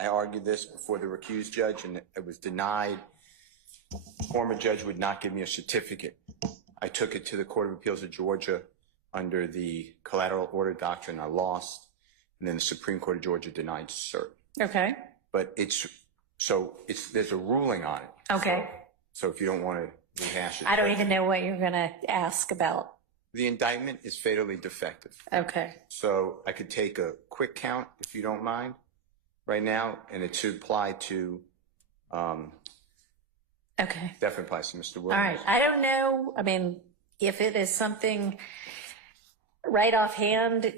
I argued this before the recused judge, and it was denied. Former judge would not give me a certificate. I took it to the Court of Appeals of Georgia under the collateral order doctrine. I lost, and then the Supreme Court of Georgia denied cert. Okay. But there's a ruling on it. Okay. So if you don't want to rehash it. I don't even know what you're going to ask about. The indictment is fatally defective. Okay. So I could take a quick count, if you don't mind, right now, and it should apply to, okay. definitely applies to Mr. Williams. All right. I don't know. I mean, if it is something right offhand,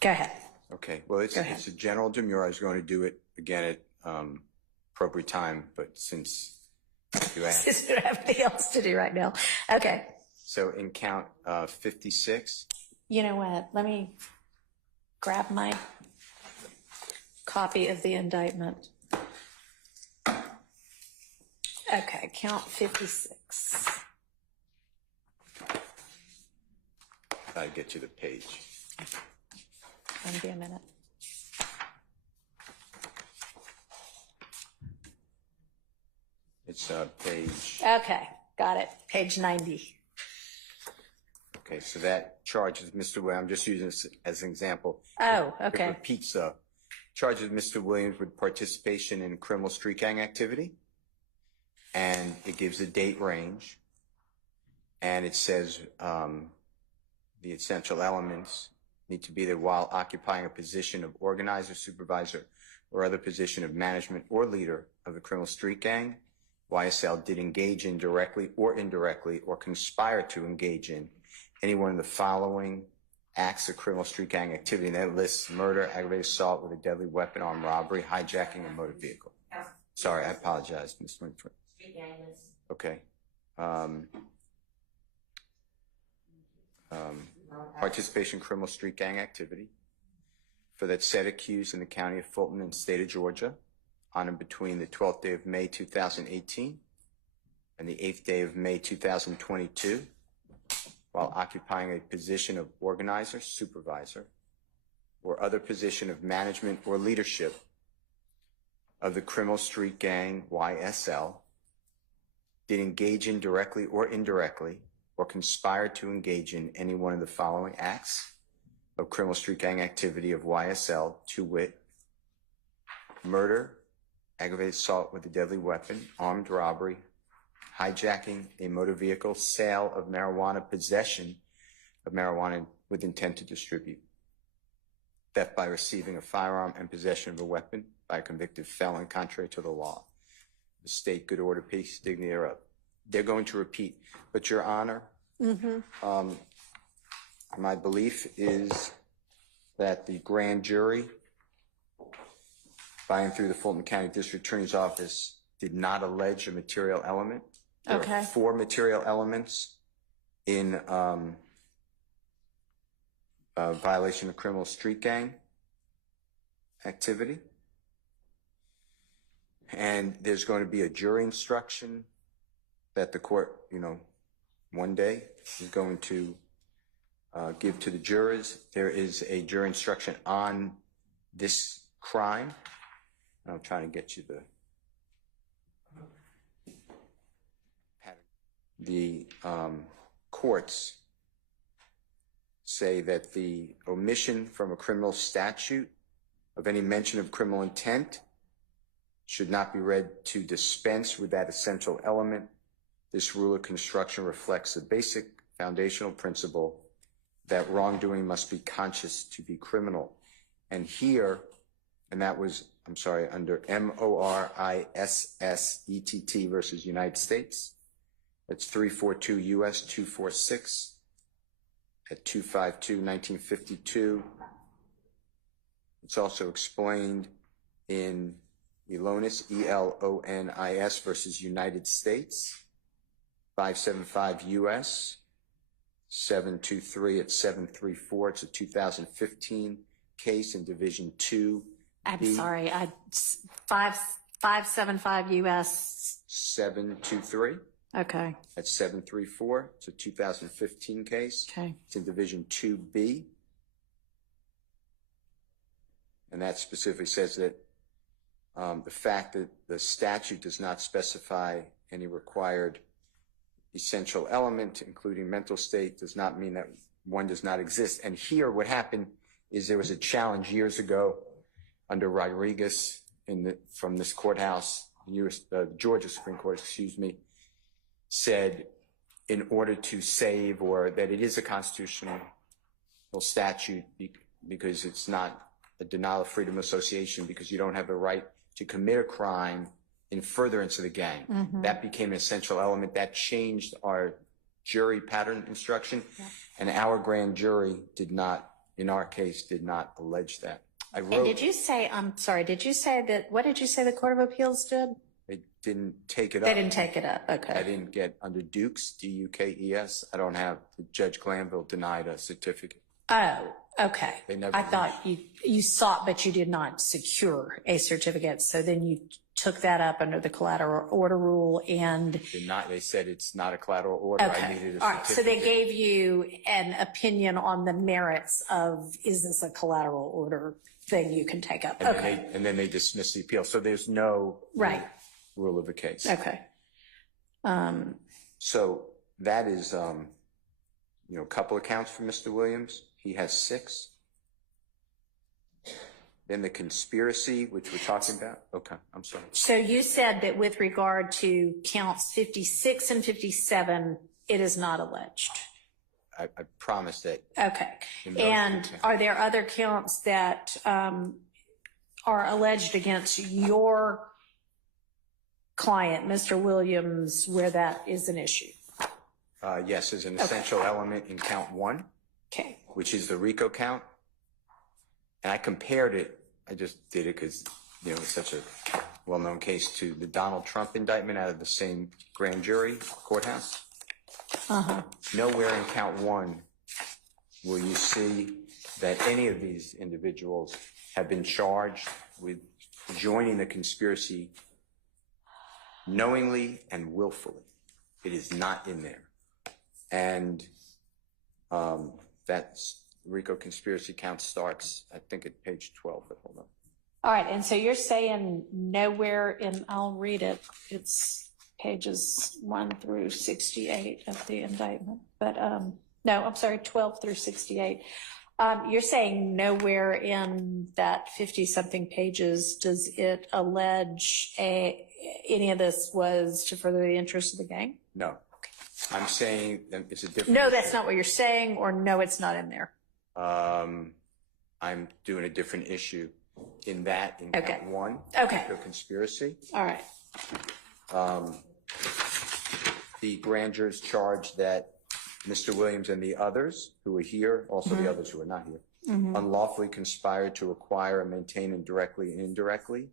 go ahead. Okay. Well, it's a general demur. I was going to do it again at appropriate time, but since you asked. Since you don't have anything else to do right now. Okay. So in count 56. You know what? Let me grab my copy of the indictment. Okay, count 56. I'll get you the page. Give me a minute. It's page. Okay, got it. Page 90. Okay, so that charges Mr. Williams. I'm just using this as an example. Oh, okay. It repeats charges Mr. Williams with participation in criminal street gang activity, and it gives a date range, and it says the essential elements need to be there while occupying a position of organizer, supervisor, or other position of management or leader of the criminal street gang. YSL did engage in directly or indirectly or conspire to engage in any one of the following acts of criminal street gang activity. And that lists murder, aggravated assault with a deadly weapon, armed robbery, hijacking a motor vehicle. Sorry, I apologize, Ms. Winfrey. Okay. Participation in criminal street gang activity for that said accused in the county of Fulton and state of Georgia on and between the 12th day of May 2018 and the 8th day of May 2022 while occupying a position of organizer, supervisor, or other position of management or leadership of the criminal street gang YSL, did engage in directly or indirectly or conspire to engage in any one of the following acts of criminal street gang activity of YSL, to wit, murder, aggravated assault with a deadly weapon, armed robbery, hijacking a motor vehicle, sale of marijuana, possession of marijuana with intent to distribute, theft by receiving a firearm and possession of a weapon by a convicted felon contrary to the law. The state, good order, peace, dignity are up. They're going to repeat. But, Your Honor, my belief is that the grand jury, by and through the Fulton County District Attorney's Office, did not allege a material element. There are 4 material elements in violation of criminal street gang activity. And there's going to be a jury instruction that the court, one day is going to give to the jurors. There is a jury instruction on this crime. I'm trying to get you the courts say that the omission from a criminal statute of any mention of criminal intent should not be read to dispense with that essential element. This rule of construction reflects the basic foundational principle that wrongdoing must be conscious to be criminal. And here, and that was, under MORISSETT versus United States. That's 342 U.S. 246 at 252, 1952. It's also explained in Elonis, ELONIS versus United States, 575 U.S. 723 at 734. It's a 2015 case in Division 2. I'm sorry, 575 U.S. 723. Okay. That's 734. It's a 2015 case. Okay. It's in Division 2B. and that specifically says that the fact that the statute does not specify any required essential element, including mental state, does not mean that one does not exist. And here what happened is there was a challenge years ago under Rodriguez from this courthouse, Georgia Supreme Court, said in order to save, or that it is a constitutional statute because it's not a denial of freedom of association, because you don't have the right to commit a crime in furtherance of the gang. That became an essential element. That changed our jury pattern instruction, and our grand jury did not, in our case, did not allege that. And did you say, I'm sorry, did you say that, what did you say the Court of Appeals did? They didn't take it up. They didn't take it up, okay. I didn't get under Dukes, D-U-K-E-S. I don't have, Judge Glanville denied a certificate. Oh, okay. They never I thought you sought, but you did not secure a certificate. So then you took that up under the collateral order rule and... They said it's not a collateral order. Okay. I needed a certificate. All right. So they gave you an opinion on the merits of, is this a collateral order thing you can take up? And okay. And then they dismissed the appeal. So there's no rule of the case. Okay. So that is, a couple of counts for Mr. Williams. He has 6. Then the conspiracy, which we're talking about. Okay, I'm sorry. So you said that with regard to counts 56 and 57, it is not alleged. I promised that. Okay. And are there other counts that are alleged against your client, Mr. Williams, where that is an issue? Yes, there's an essential element in count 1, which is the RICO count. And I compared it, I just did it because, it's such a well-known case, to the Donald Trump indictment out of the same grand jury courthouse. Nowhere in count 1 will you see that any of these individuals have been charged with joining the conspiracy knowingly and willfully. It is not in there. And that's RICO conspiracy count starts, I think, at page 12, but hold on. All right, and so you're saying nowhere in, I'll read it, it's pages 1 through 68 of the indictment, but no, I'm sorry, 12 through 68. You're saying nowhere in that 50-something pages does it allege any of this was to further the interest of the gang? No. I'm saying it's a different... No, that's not what you're saying, or no, it's not in there? I'm doing a different issue in count 1. The conspiracy. All right. The grand jurors charged that Mr. Williams and the others who were here, also the others who are not here, unlawfully conspired to acquire and maintain directly and indirectly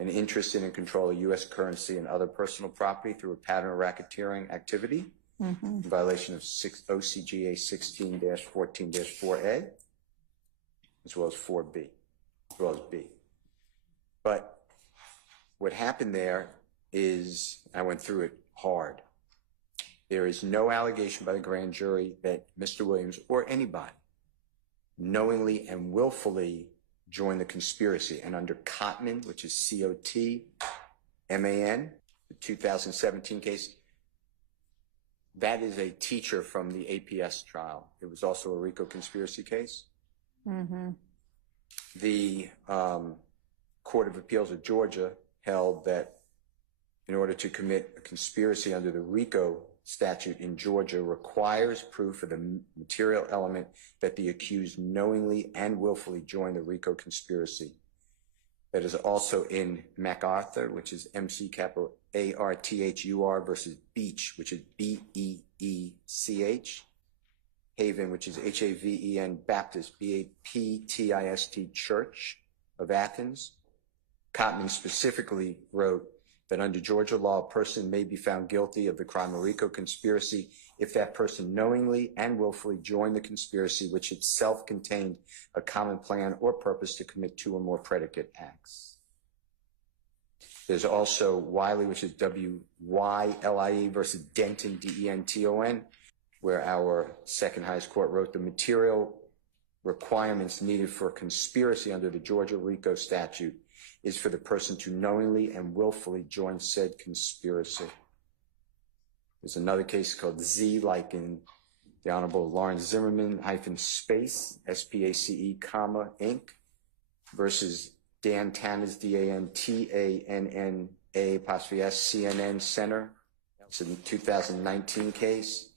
an interest in and control of U.S. currency and other personal property through a pattern of racketeering activity in violation of OCGA 16-14-4A, as well as 4B, as well as B. But what happened there is, I went through it hard. There is no allegation by the grand jury that Mr. Williams or anybody knowingly and willfully joined the conspiracy. And under Cotman, which is C-O-T-M-A-N, the 2017 case, that is a teacher from the APS trial. It was also a RICO conspiracy case. The Court of Appeals of Georgia held that in order to commit a conspiracy under the RICO statute in Georgia requires proof of the material element that the accused knowingly and willfully joined the RICO conspiracy. That is also in MacArthur, which is M-C-A-R-T-H-U-R versus Beach, which is B-E-E-C-H. Haven, which is H-A-V-E-N, Baptist, B-A-P-T-I-S-T, Church of Athens. Cotman specifically wrote that under Georgia law, a person may be found guilty of the crime of RICO conspiracy if that person knowingly and willfully joined the conspiracy, which itself contained a common plan or purpose to commit 2 or more predicate acts. There's also Wiley, which is W-Y-L-I-E versus Denton, D-E-N-T-O-N, where our second highest court wrote the material requirements needed for a conspiracy under the Georgia RICO statute is for the person to knowingly and willfully join said conspiracy. There's another case called Z, like in the Honorable Lawrence Zimmerman -space, SPACE, comma, Inc. versus Dan Tanners, DANTANNA CNN Center. It's a 2019 case.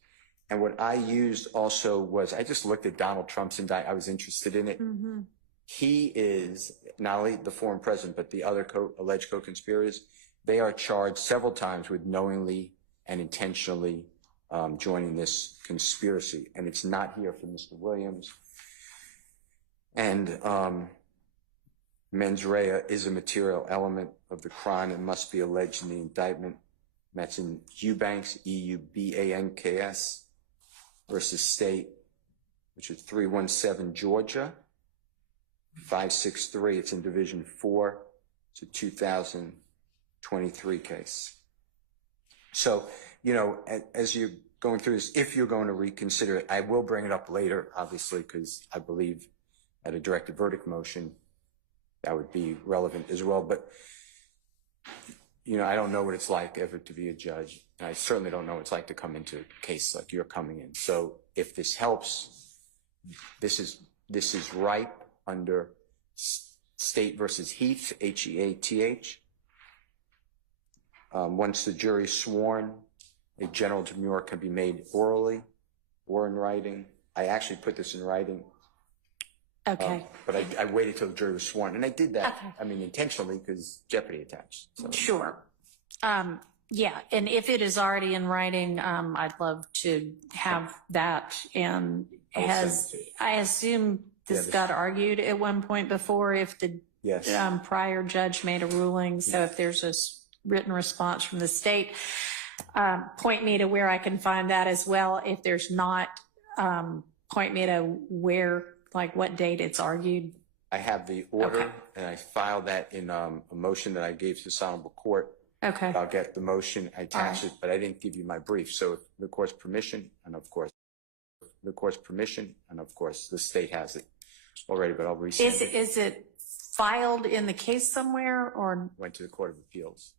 And what I used also was, I just looked at Donald Trump's indictment. I was interested in it. Mm-hmm. He is not only the former president, but the other alleged co-conspirators. They are charged several times with knowingly and intentionally joining this conspiracy. And it's not here for Mr. Williams. And mens rea is a material element of the crime and must be alleged in the indictment. That's in Eubanks, EUBANKS, versus State, which is 317 Georgia, 563. It's in Division 4. It's a 2023 case. So, you know, as you're going through this, if you're going to reconsider it, I will bring it up later, obviously, because I believe at a directed verdict motion, that would be relevant as well. But, you know, I don't know what it's like ever to be a judge. And I certainly don't know what it's like to come into a case like you're coming in. So if this helps, this is ripe under State versus Heath, Heath. Once the jury is sworn, a general demurrer can be made orally or in writing. I actually put this in writing. Okay. But I waited till the jury was sworn, and I did that, okay. I mean, intentionally, because jeopardy attached. So. Sure. Yeah, and if it is already in writing, I'd love to have that. And I assume this got argued at one point before if the prior judge made a ruling. So if there's a written response from the state, point me to where I can find that as well. If there's not, point me to where, like what date it's argued. I have the order, and I filed that in a motion that I gave to this honorable court. Okay. I'll get the motion, I attach it, but I didn't give you my brief. So the court's permission, and of course, the state has it already, but I'll resend it. Is it filed in the case somewhere, or? Went to the Court of Appeals.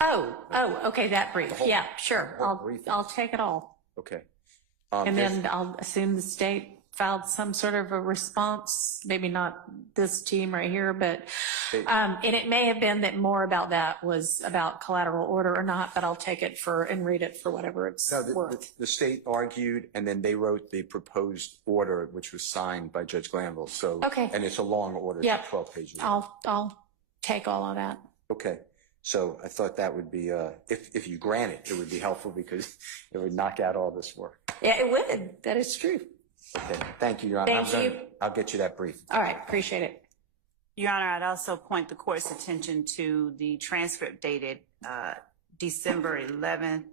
Okay, that brief. Yeah, sure. I'll take it all. Okay. And then I'll assume the state filed some sort of a response, maybe not this team right here, but, and it may have been that more about that was about collateral order or not, but I'll take it and read it for whatever it's worth. The state argued, and then they wrote the proposed order, which was signed by Judge Glanville. So, and it's a long order, it's 12 pages. I'll take all of that. Okay. So I thought that would be, if you grant it, it would be helpful because it would knock out all this work. Yeah, it would. That is true. Okay. Thank you, Your Honor. Thank you. I'll get you that brief. All right. Appreciate it. Your Honor, I'd also point the court's attention to the transcript dated December 11th,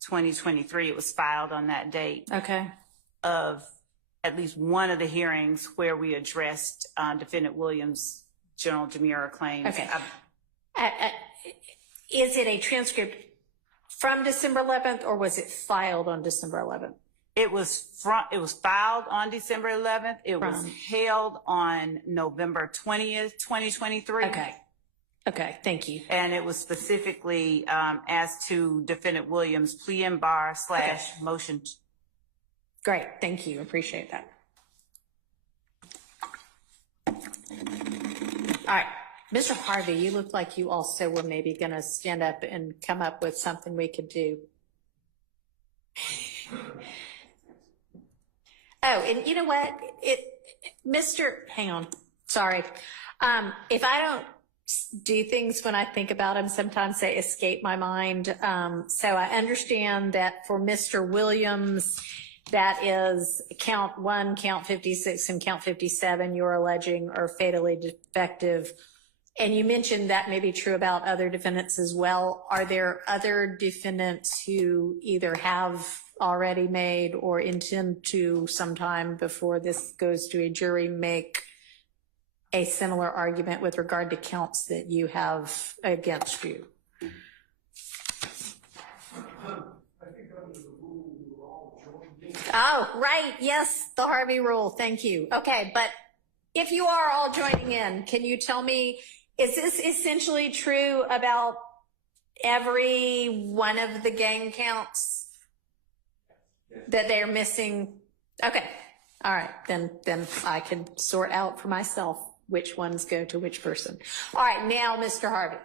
2023. It was filed on that date. Okay. Of at least one of the hearings where we addressed Defendant Williams' general demurrer claims. Okay. Is it a transcript from December 11th, or was it filed on December 11th? It was filed on December 11th. It was held on November 20th, 2023. Okay. Thank you. And it was specifically as to Defendant Williams' plea and bar / motion. Great. Thank you. Appreciate that. All right. Mr. Harvey, you look like you also were maybe going to stand up and come up with something we could do. Oh, and you know what? Hang on. Sorry. If I don't do things when I think about them, sometimes they escape my mind. So I understand that for Mr. Williams, that is count 1, count 56, and count 57 you're alleging are fatally defective. And you mentioned that may be true about other defendants as well. Are there other defendants who either have already made or intend to sometime before this goes to a jury make a similar argument with regard to counts that you have against you? I think under the rule, we're all joined in. Oh, right, yes, the Harvey rule, thank you. Okay, but if you are all joining in, can you tell me, is this essentially true about every one of the gang counts that they're missing? Okay, all right, then I can sort out for myself which ones go to which person. All right, now, Mr. Harvey.